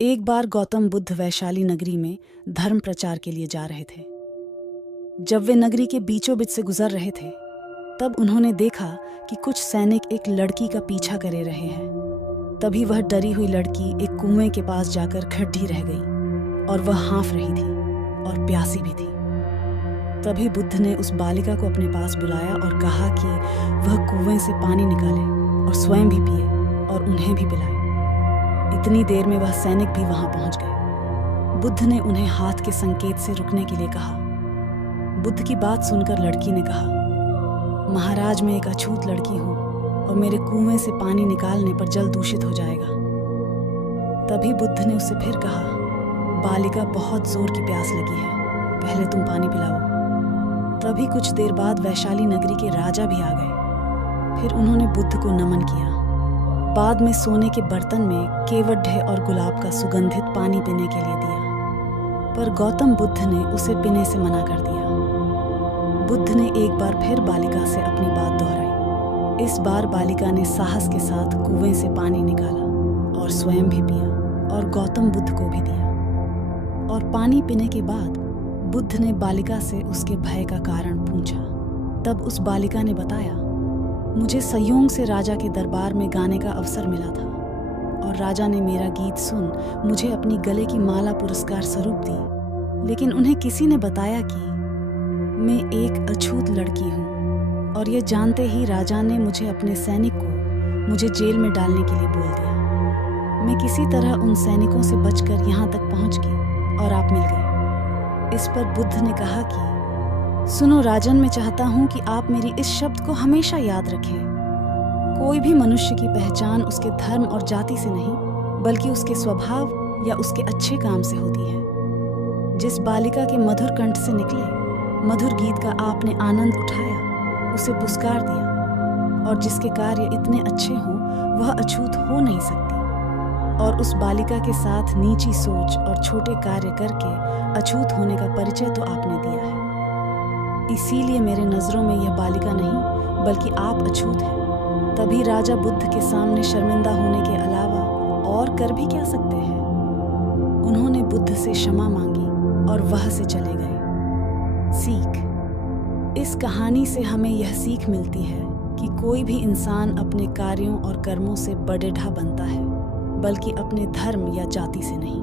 एक बार गौतम बुद्ध वैशाली नगरी में धर्म प्रचार के लिए जा रहे थे। जब वे नगरी के बीचों बीच से गुजर रहे थे, तब उन्होंने देखा कि कुछ सैनिक एक लड़की का पीछा करे रहे हैं। तभी वह डरी हुई लड़की एक कुएं के पास जाकर खड़ी रह गई और वह हाँफ रही थी और प्यासी भी थी। तभी बुद्ध ने उस बालिका को अपने पास बुलाया और कहा कि वह कुएं से पानी निकाले और स्वयं भी पिए और उन्हें भी पिलाए। इतनी देर में वह सैनिक भी वहां पहुंच गए। बुद्ध ने उन्हें हाथ के संकेत से रुकने के लिए कहा। बुद्ध की बात सुनकर लड़की ने कहा, महाराज, मैं एक अछूत लड़की हूं और मेरे कुएं से पानी निकालने पर जल दूषित हो जाएगा। तभी बुद्ध ने उससे फिर कहा, बालिका, बहुत जोर की प्यास लगी है, पहले तुम पानी पिलाओ। तभी कुछ देर बाद वैशाली नगरी के राजा भी आ गए। फिर उन्होंने बुद्ध को नमन किया। बाद में सोने के बर्तन में केवढ़ और गुलाब का सुगंधित पानी पीने के लिए दिया, पर गौतम बुद्ध ने उसे पीने से मना कर दिया। बुद्ध ने एक बार फिर बालिका से अपनी बात दोहराई। इस बार बालिका ने साहस के साथ कुएं से पानी निकाला और स्वयं भी पिया और गौतम बुद्ध को भी दिया। और पानी पीने के बाद बुद्ध ने बालिका से उसके भय का कारण पूछा। तब उस बालिका ने बताया, मुझे संयोग से राजा के दरबार में गाने का अवसर मिला था और राजा ने मेरा गीत सुन मुझे अपनी गले की माला पुरस्कार स्वरूप दी। लेकिन उन्हें किसी ने बताया कि मैं एक अछूत लड़की हूँ और ये जानते ही राजा ने मुझे अपने सैनिक को मुझे जेल में डालने के लिए बोल दिया। मैं किसी तरह उन सैनिकों से बचकर यहाँ तक पहुँच गई और आप मिल गए। इस पर बुद्ध ने कहा कि सुनो राजन, मैं चाहता हूं कि आप मेरी इस शब्द को हमेशा याद रखें। कोई भी मनुष्य की पहचान उसके धर्म और जाति से नहीं, बल्कि उसके स्वभाव या उसके अच्छे काम से होती है। जिस बालिका के मधुर कंठ से निकले मधुर गीत का आपने आनंद उठाया, उसे पुरस्कार दिया, और जिसके कार्य इतने अच्छे हों वह अछूत हो नहीं सकती। और उस बालिका के साथ नीची सोच और छोटे कार्य करके अछूत होने का परिचय तो आपने दिया है। इसीलिए मेरे नजरों में यह बालिका नहीं बल्कि आप अछूत हैं। तभी राजा बुद्ध के सामने शर्मिंदा होने के अलावा और कर भी क्या सकते हैं। उन्होंने बुद्ध से क्षमा मांगी और वह से चले गए। सीख। इस कहानी से हमें यह सीख मिलती है कि कोई भी इंसान अपने कार्यों और कर्मों से बड़ेढ़ा बनता है, बल्कि अपने धर्म या जाति से नहीं।